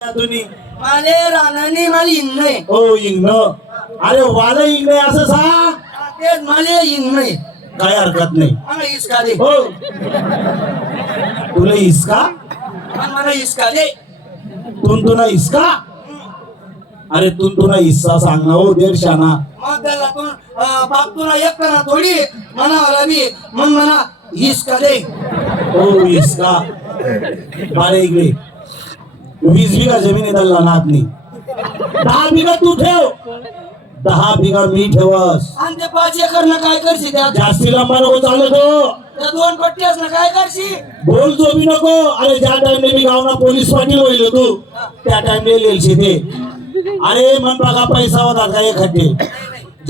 तुम्ही माले रानाने मला इंगणे हो इंगण अरे वाला इंगणे असं सांग तेच माले इंगणे काय हरकत नाही मला इसका दे हो तुला इसका मला इसका दे तुला इसका अरे तुला हिस्सा सांग ना हो देरशाना मग त्याला तू बाप तुला एक करा थोडी म्हणावं बी मग म्हणा इसका दे हो इसका बारे इकडे 20 बिघा जमीन आहे दल्ला नातनी 10 बिघा तू ठेव 10 बिघा मी ठेवस आणि ते 5 एकर ना काय करशी त्या जास्ती लांबा नको चालत हो त्या 2 पट्ट्यास ना काय करशी बोल जो बी नको अरे ज्या टाइमले मी गावना पोलीस पाटील होईल तू त्या टाइमले लिहिलशी ते अरे मन बघा पैसा होता का एक हट्टे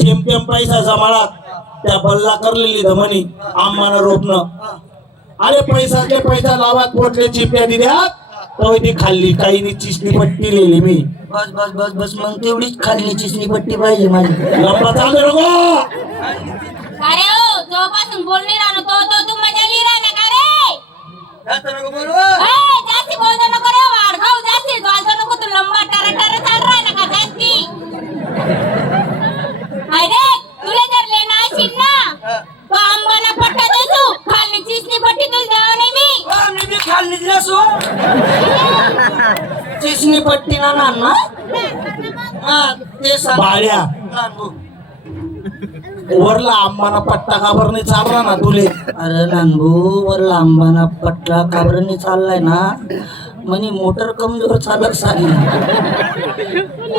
जेमतेम पैसा जमाळात त्या बल्ला करलेली धमनी आम्हाला रोपणं अरे पैसा लावात पोटले चिपट्या दिल्यात तो ती खाल्ली काही नी चिसणी पट्टी लिहिली मी बस बस बस बस मग तेवढीच खाल्ली चिसणी पट्टी पाहिजे माझी लंबा चालू नको अरे ओ जोपासून बोलणे राहणं तो तू मजा ली राहणं का रे जास्त नको बोलू ए जास्ती बोलतो नको रे वाढ खाऊ जास्ती बोलतो नको तू लंबा टर चाल राहणं का जास्ती अरे तुला जर लेना असेल ना तो आंबाना पट्टा देसू खाल्ली चिसणी पट्टी तुला द्यावं नाही मी मी बी खाल्ली दिलासो चिसणी पट्टी ना ना ते सांग बाळ्या नानबू. वरला आम्हाला पट्टा काबर नाही चालला ना तुले अरे नानभू वर लांबाना पट्टा काबरणी चाललाय ना म्हणे मोटर कमजोर चालक सारी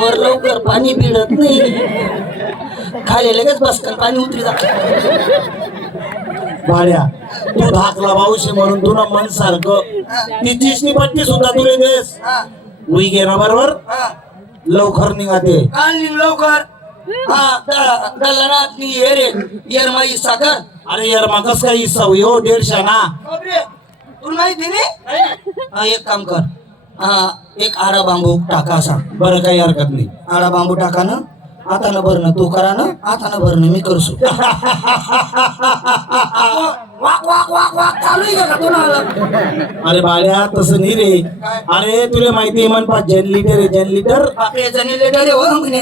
वर लवकर पाणी पिडत नाही खाली लगेच बसकन पाणी उतरी जात बाळ्या तू धाकला भाऊशी म्हणून तुला मन सारखं ती चिसणी पट्टी सुद्धा तुले देस उई घे ना बरोबर लवकर निघाते काल निघ लवकर दलनात मी येरमाई साखर अरे यार मागच काय हिस्सा होई हो 150 ना तुला माहिती नाही एक काम कर एक आडा बांबू टाका असा बरं काही हरकत नाही आडा बांबू टाका ना आता न भरणं तू करा ना आता न भरणं मी करसू वाक वाक वाक वाक चालू आहे का तुला अरे बाळ्या तसं नाही रे अरे तुला माहिती मन पा जनलिटर आहे जनलिटर बापरे जनरेटर हो म्हणे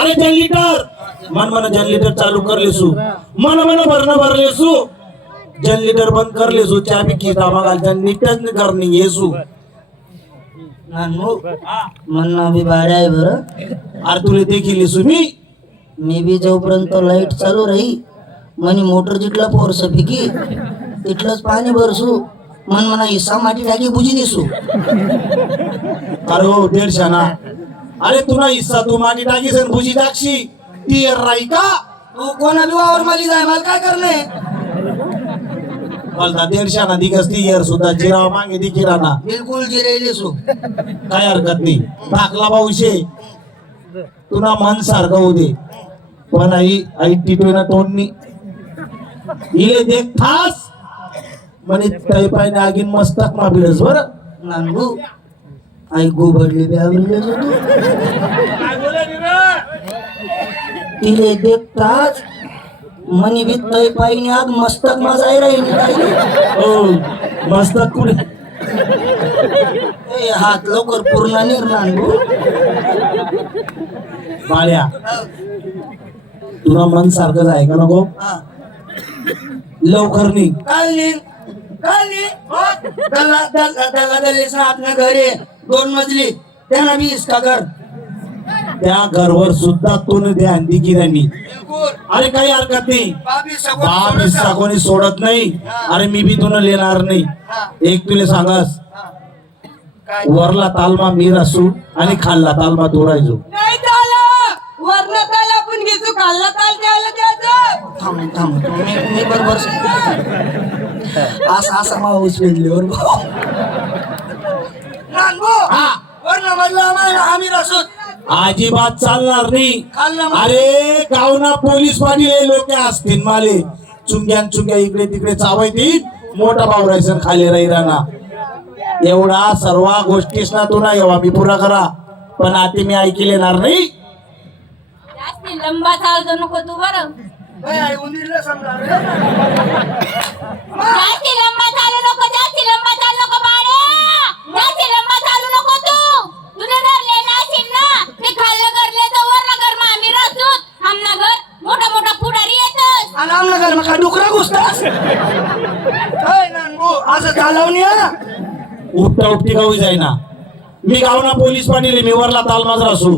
अरे जनलिटर मन जनलिटर चालू करलेसू मन भरणं भरलेसू जनलिटर बंद करलेसू चहा बी खिदा मग जनलिटर करणी येसू नानू म्हणणं बी बाऱ्या आहे बरं अरे तुला देखील मी बी जोपर्यंत लाईट चालू राही म्हणे मोटर जिथला फोर्स पिकी तिथलंच पाणी भरसू मन म्हणा हिस्सा माटी टाकी बुजी दिसू अरे हो 150 ना अरे तुला हिस्सा तू माटी टाकीस आणि भुजी टाकशी ती राही का तू कोणा बी वावर माली जाय मला काय करणे बोलता 150 ना दिगस ती यार सुद्धा जिराव मागे दी किराणा बिलकुल जिरेली सू काय हरकत नाही टाकला भाऊशे तुला मन सारखं होऊ दे पण आई टिटवे ना तोंडनी इले देख थास म्हणे तै पायने आगीन मस्तक मा बिळस बर नानू आई गोबडली बी आवडली तू तिले देखताच मनी बी तय पायने आग मस्तक माझा राहील हो मस्तक कुठे हात लवकर पूर्ण निर्माण बाळ्या तुला मन सारखं आहे का नको लवकर निघ काल घरी 2 मजली त्यांना बी इसका कर त्या घरवर सुद्धा तू ध्यान दे किराणी अरे काही हरकत नाही बाप हिस्सा कोणी सोडत नाही अरे मी बी तुला लेणार नाही एक तुला सांगास वरला तालमा मीर असू आणि खाल्ला तालमा तोडायचो नाही झालं वरनं ताल आपण घेतो खाल्ला ताल द्यायला द्यायचं थांब मी बरोबर असा माऊस वेगळीवर आम्ही रसूत अजिबात चालणार नाही खाल्लं अरे गावना पोलीस पाटील लोक असतील माले चुंग्या इकडे तिकडे चावायतील मोठा भाऊ राहायचं खाली राहिराना एवढा सर्व गोष्टीस ना तू नाही मी पुरा करा पण आता मी ऐकले येणार नाही जास्ती लंबा चालतो नको तू बरं जास्ती लंबा चालू नको बाळ्या जास्ती लंबा चालू नको तू घुसतास असं चालवणी हा? उपटा उपटी गावी जाईना मी गावना पोलीस पाटील मी वरला तालमाजरा असू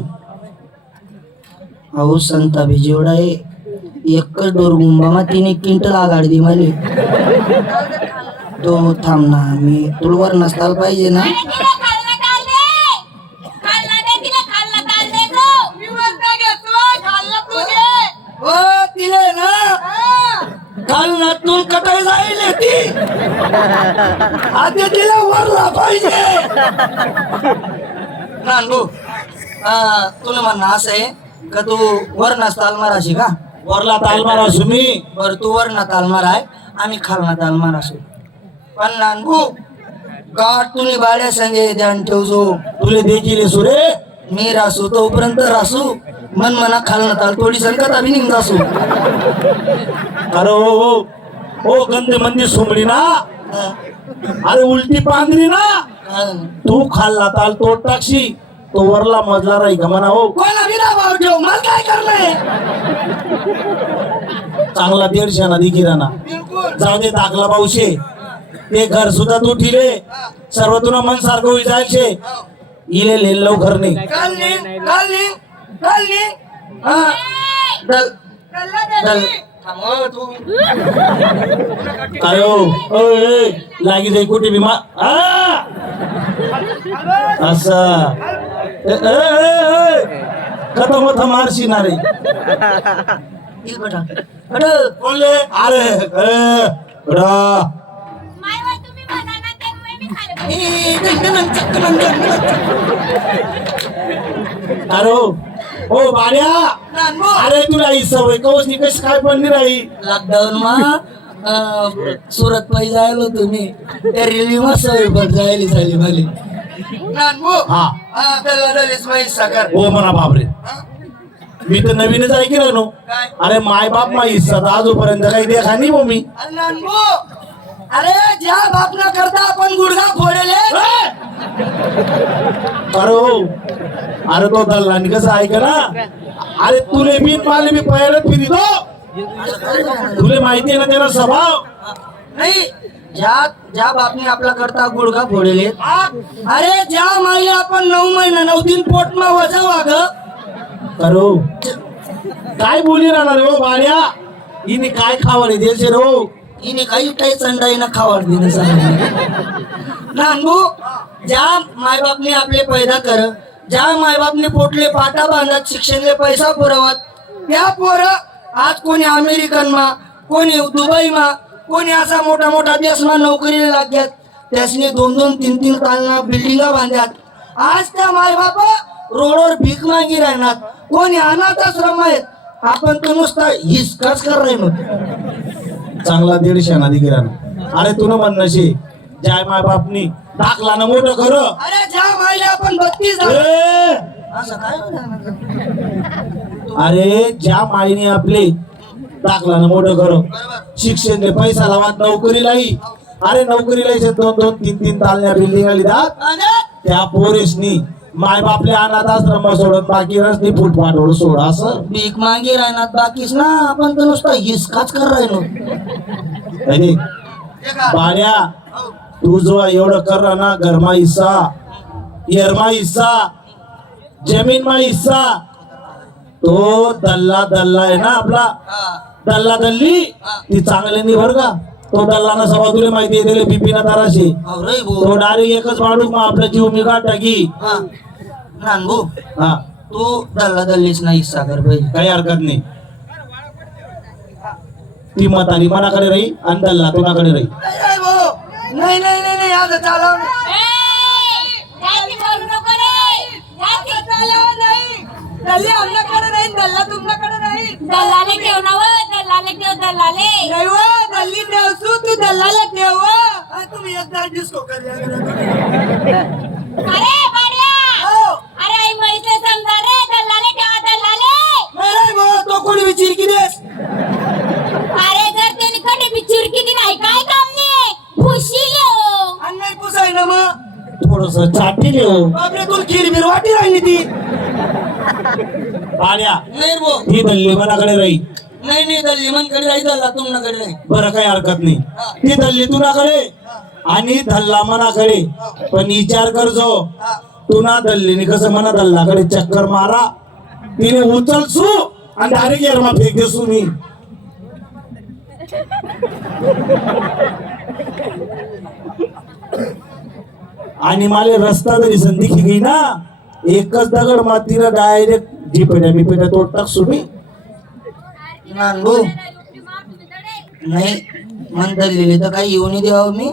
अहो संता जेवढा आहे एकच डोरगुंबामा 3 क्विंटल आगाड दे माले तो थांब ना मी तुलवर नसताल पाहिजे ना अरे तिला खाल्ला ताल दे तिला खाल्ला ताल दे गो मी म्हणता घेतोय खाल्ला तू घे ओ तिले ना काल नातून कटाई जाईल ती आता तिला वरला पाहिजे नानू तुला म्हणणं असं आहे का तू वर नसताल माराशी का वरला तालमार असू मी बर तू वर ना तालमार आहे आम्ही खालना तालमार असू पण नानभू गाठ तुम्ही बाड्या संगे ध्यान ठेवजो तुले देखील सुरे मी रासू तोपर्यंत रासू मन मना खालना ताल थोडी संकट अभि निघासू अरे ओ गंद मंदी सोमडी ना अरे उलटी पांढरी ना तू खाल्ला ताल तोड टाकशी तो वरला मजला राही का म्हणा हो कोणा बिना भाव ठेव मला काय करणे चांगला 150 ना दिकिराना जाऊ दे दाखला पाऊशे ते घर सुद्धा तू ठिले सर्व तुला मन सारखं होई जायचे इले ले लवकर नाही काल हा दल दल थांबो तू काय हो ओय लागी जाई कुठे भीमा असा खतम होता मारशी ना रे इल बेटा बोलले अरे बडा माय वा तुम्ही म्हणा ना त्यामुळे मी खाल्लं अरे हो बाड्या अरे तुला ही सवय कवच कशी काय पण नाही राही लॉकडाऊन मा सुरत पायी जायलो तुम्ही त्या रेल्वे मा सवय पड जायली झाली भले हा हो म्हणा बापरे मी तर नवीनच ऐकी राहलो अरे माय बाप मा हिस्सा तर आजोपर्यंत काही देखा नाही हो मी अरे ज्या बाप न करता आपण गुडघा फोडेले अरे हो अरे तो दल्लानी कसं ऐका ना अरे तुले मी माले मी पहिल्याच फिरी दो तुले माहिती आहे ना त्याला स्वभाव नाही ज्या बापने आपला करता गुडघा फोडेले अरे ज्या माईला आपण 9 महिना 9 दिन पोट मा वजा वाग अरे हो काय बोली राहणार हो बाड्या हिने काय खावाले देशे रो हिने काही काही चंडाई न खावाड दिलं सांगितलं नानभू ज्या मायबापने आपले पैदा कर ज्या मायबापने पोटले पाटा बांधत शिक्षणले पैसा पुरवत त्या पोरं आज कोणी अमेरिकन मा कोणी दुबई मा कोणी असा मोठा मोठा देश मा नोकरीला लागतात त्यासने 2-2 3-3 तालना बिल्डिंगा बांधतात आज त्या मायबाप रोडवर भीक मागी राहणार कोणी अनाथ आश्रम आहेत आपण तर नुसता हिसकाच कर राहिलो चांगला 150 ना दिगिरान अरे तुला म्हणणशी ज्या माय बापनी टाकला ना मोठं खरं अरे ज्या मायला आपण 32 झालो. असं काय अरे ज्या माईने आपले टाकला ना मोठं खरं शिक्षणले पैसा लावत नोकरीलाही अरे नोकरीला 2-2 3-3 तालण्या बिल्डिंग आली दात त्या पोरेसनी माय बापले अनाथ आश्रम सोडत बाकी रस्ते फुटपाथवर सोड असं भीक मागे राहणार बाकीच ना आपण तर नुसता हिसकाच कर राहिलो आणि बाड्या तू जो एवढं कर ना घरमा हिस्सा येरमा हिस्सा जमीन मा हिस्सा तो दल्ला आहे ना आपला दल्ला दल्ली ती चांगली नाही बर का तो दल्लाना सभा तुला माहिती आहे बिपिना ताराशी तो डायरेक्ट एकच माणूस मग आपला जीव मी का टाकी नानभू हा तू दल्ला दल्लीच नाही सागर भाई काही हरकत नाही ती म्हातारी मनाकडे राही आणि दल्ला तुनाकडे राही नाही नाही नाही नाही आज चालव जाती बोलू नको रे जाती चालव नाही दल्ले आमच्याकडे नाही दल्ला तुमच्याकडे नाही दल्लाले ठेव ना व दल्लाले ठेव दल्लाले नाही व दल्ली ठेवसू तू दल्लाला ठेव तुम्ही एकदा डिस्को कर अरे बाड्या अरे आई म्हैसले समजा रे दल्लाले ठेवा दल्लाले तो कोणी विचार की देस अरे जर त्यांनी कधी बिचूर किती नाही काय काम नाही खुशीलो आणि नाही पुसाय ना मग थोडस चाटी देऊ बापरे तुला खीर बीर वाटी राहिली ती बाड्या नाही बो ती दल्ली मनाकडे राही नाही नाही दल्ली मनकडे जाई दल्ला तुमनाकडे जाई. बरं काही हरकत नाही. ती धल्ली तुनाकडे आणि धल्ला मनाकडे. पण विचार कर जो तुना धल्लीने कसं मना धल्लाकडे चक्कर मारा, तिने उचल सू आणि डायरेक्ट एरमा फेक दे सुनी. आणि मला रस्ता जरी संधी गेली ना, एकच दगड मातीला डायरेक्ट झिपेट्या बिपेट्या तोड टाक सुनी. नानभू नाही मन दल्लीने तर काही येऊ नाही द्यावं मी.